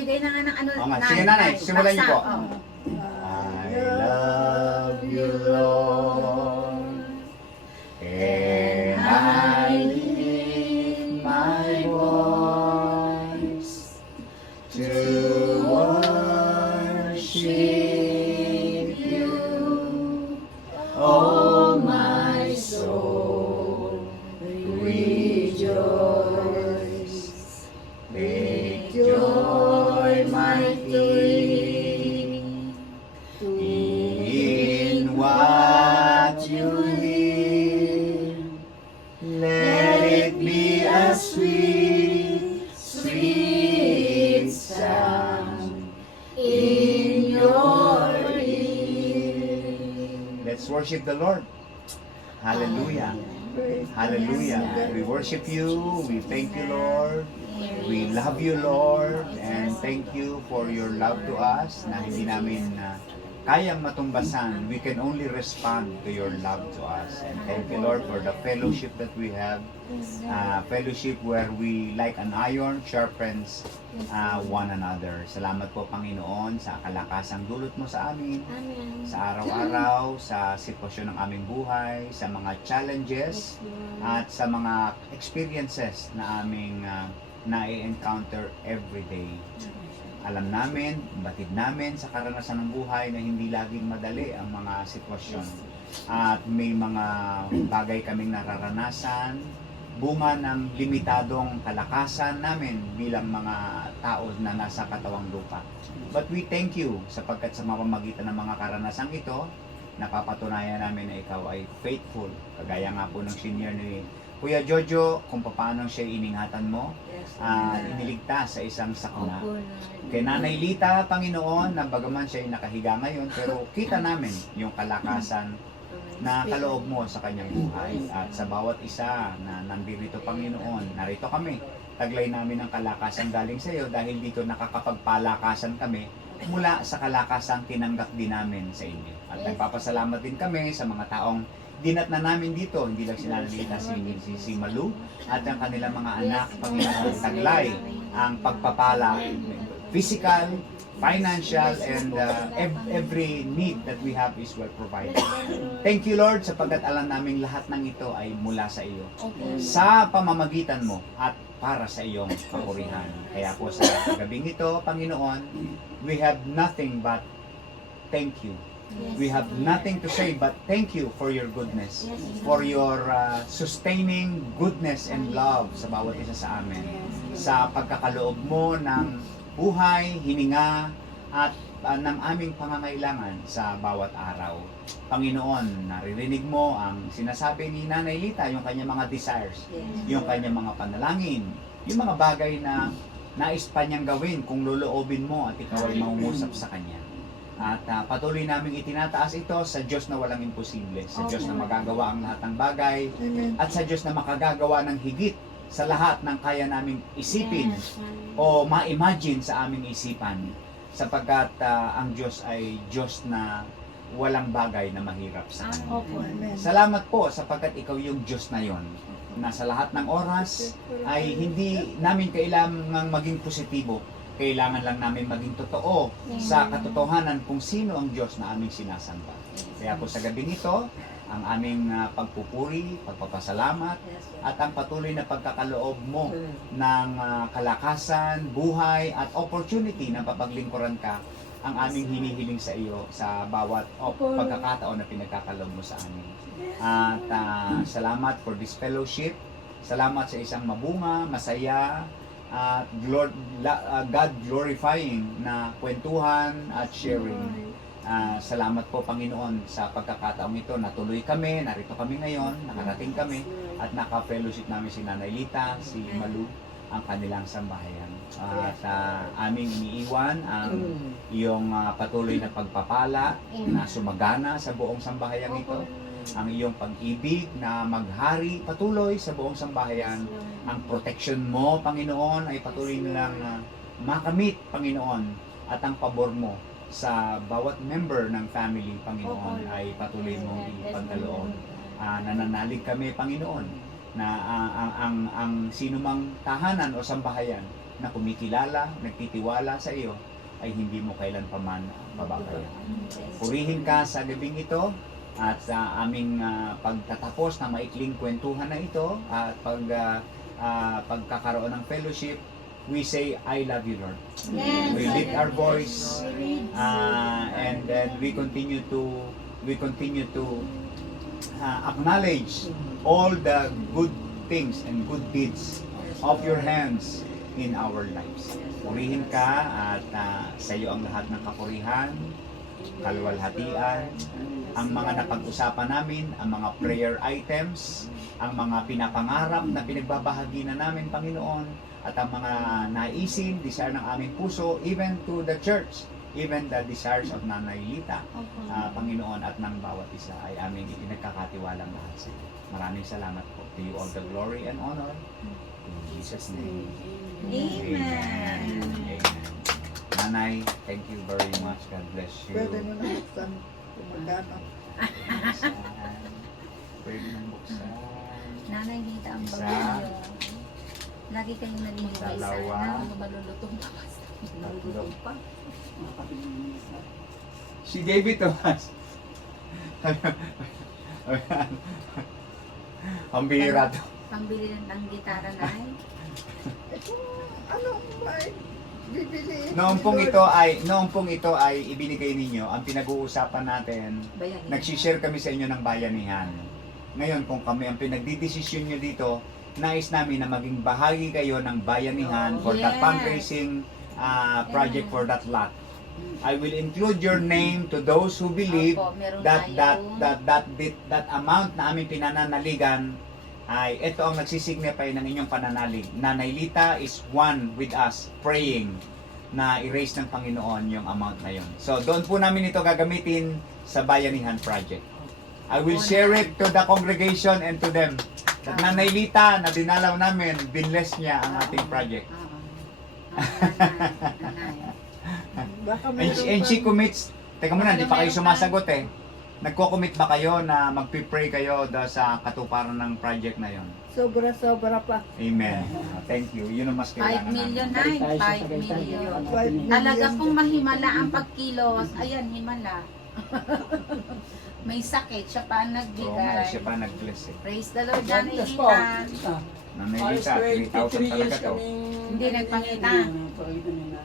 Magbigay na nga ng ano. Oo nga. Sige, nanay, simulan niyo po. I love you, Lord, and I lift my voice to worship you, oh my soul, rejoice, make joy my theme in what you hear. Let it be a sweet, sweet sound in your ear. Let's worship the Lord. Hallelujah. Hallelujah. We worship you. We thank you, Lord. We love you, Lord. And thank you for your love to us na hindi namin kayang matumbasan. We can only respond to your love to us. And thank you, Lord, for the fellowship that we have. Fellowship where we, like an iron, sharpens one another. Salamat po, Panginoon, sa kalakasang dulot mo sa amin. Amen. Sa araw-araw, sa sitwasyon ng aming buhay, sa mga challenges, at sa mga experiences na aming na-encounter every day. Alam namin, batid namin sa karanasan ng buhay na hindi laging madali ang mga sitwasyon. At may mga bagay kaming nararanasan, bunga ng limitadong kalakasan namin bilang mga tao na nasa katawang lupa. But we thank you sapagkat sa mamamagitan ng mga karanasang ito, napapatunayan namin na ikaw ay faithful. Kagaya nga po ng senior ni Kuya Jojo, kung paano siya iningatan mo, iniligtas sa isang sakuna. Kay Nanay Lita, Panginoon, na bagaman siya ay nakahiga ngayon, pero kita namin yung kalakasan na kaloob mo sa kanyang buhay. At sa bawat isa na nandito, Panginoon, narito kami. Taglay namin ang kalakasan galing sa iyo dahil dito nakakapagpalakasan kami mula sa kalakasang tinanggap din namin sa inyo. At nagpapasalamat din kami sa mga taong dinat na namin dito, hindi lang sinalita si Malu at ang kanilang mga anak, Panginoon, taglay ang pagpapala, physical, financial, and every need that we have is well provided. Thank you, Lord, sapagkat alam namin lahat ng ito ay mula sa iyo. Sa pamamagitan mo at para sa iyong papurihan. Kaya po sa gabing ito, Panginoon, we have nothing but thank you. We have nothing to say but thank you for your goodness, for your sustaining goodness and love sa bawat isa sa amin. Sa pagkakaloob mo ng buhay, hininga, at ng aming pangangailangan sa bawat araw. Panginoon, naririnig mo ang sinasabi ni Nanay Lita, yung kanyang mga desires, yung kanyang mga panalangin, yung mga bagay na nais pa niyang gawin kung loloobin mo at ikaw ay mangungusap sa kanya. At patuloy naming itinataas ito sa Diyos na walang imposible, sa Diyos na magagawa ang lahat ng bagay, at sa Diyos na makagagawa ng higit sa lahat ng kaya naming isipin o ma-imagine sa aming isipan, sapagkat ang Diyos ay Diyos na walang bagay na mahirap sa Kanya. Salamat po sapagkat ikaw yung Diyos na yon, na sa lahat ng oras ay hindi namin kailangang maging positibo. Kailangan lang namin maging totoo sa katotohanan kung sino ang Diyos na aming sinasamba. Kaya po sa gabing ito, ang aming pagpupuri, pagpapasalamat, at ang patuloy na pagkakaloob mo ng kalakasan, buhay, at opportunity na papaglingkuran ka, ang aming hinihiling sa iyo sa bawat pagkakataon na pinagkakaloob mo sa amin. At salamat for this fellowship. Salamat sa isang mabunga, masaya, at God glorifying na kwentuhan at sharing. Salamat po, Panginoon, sa pagkakataong ito. Natuloy kami, narito kami ngayon, nakarating kami, at naka-fellowship namin si Nanay Lita, si Malu, ang kanilang sambahayan. At aming iniiwan ang iyong patuloy na pagpapala na sumagana sa buong sambahayang ito. Ang iyong pag-ibig na maghari patuloy sa buong sambahayan. Ang protection mo, Panginoon, ay patuloy nilang makamit, Panginoon, at ang pabor mo sa bawat member ng family, Panginoon, ay patuloy mong ipagkaloob. Nananalig kami, Panginoon, na ang sinumang tahanan o sambahayan na kumikilala, nagtitiwala sa iyo, ay hindi mo kailanpaman babagayan. Purihin ka sa gabing ito at sa aming pagtatapos ng maikling kwentuhan na ito at pagkakaroon ng fellowship, we say, I love you, Lord. Yes, We I lift love our you. voice and then we continue to acknowledge all the good things and good deeds of your hands in our lives. Purihin ka at sa iyo ang lahat ng kapurihan, kaluwalhatian, ang mga napag-usapan namin, ang mga prayer items, ang mga pinapangarap na pinagbabahagi na namin, Panginoon, at ang mga naisin, desire ng aming puso, even to the church, even the desires of Nanay Lita, Panginoon, at ng bawat isa ay aming ipinagkakatiwalang lahat sa iyo. Maraming salamat po. To you all the glory and honor. In Jesus' name. Amen. Amen. Nanay, thank you very much. God bless you. Pwede mo na buksan kung magkano. Buksan. Pwede nang buksan. Nanay Lita ang Isa. bagay. Lagi kayong nalilibay Dalawa. sana. Malulutong pa. Malulutong pa. Si David Tomas. Ang bihira to. Pambili ng gitara na Eh kung ano may bibili. Noong pong ito ay ibinigay ninyo, ang pinag-uusapan natin, nagsishare kami sa inyo ng bayanihan. Ngayon, kung kami ang pinagdidesisyon nyo dito, nais namin na maging bahagi kayo ng bayanihan for the Yes. fundraising project for that lot. I will include your name to those who believe Opo, meron that tayong- that amount na aming pinananaligan ay ito ang nagsisignify ng inyong pananalig. Nanay Lita is one with us praying na i-raise ng Panginoon yung amount na yun. So doon po namin ito gagamitin sa Bayanihan Project. I will share it to the congregation and to them. At Nanay Lita na dinalaw namin, binless niya ang ating project. Baka And she commits, teka muna, hindi pa kayo sumasagot eh. Nagko-commit ba kayo na magpipray kayo sa katuparan ng project na yon? Sobra-sobra pa. Amen. Thank you. Yun ang mas 5 kailangan million namin. na 5 million. 5 million. Talaga pong mahimala ang pagkilos. Ayan, himala. May sakit, siya pa ang Oo nga, nagbigay. siya pa nag-bless eh. Praise the Lord, Nanay Yes po. Lita. Nanay Lita, 3,000 talaga to. Hindi nagpangita. Pangita.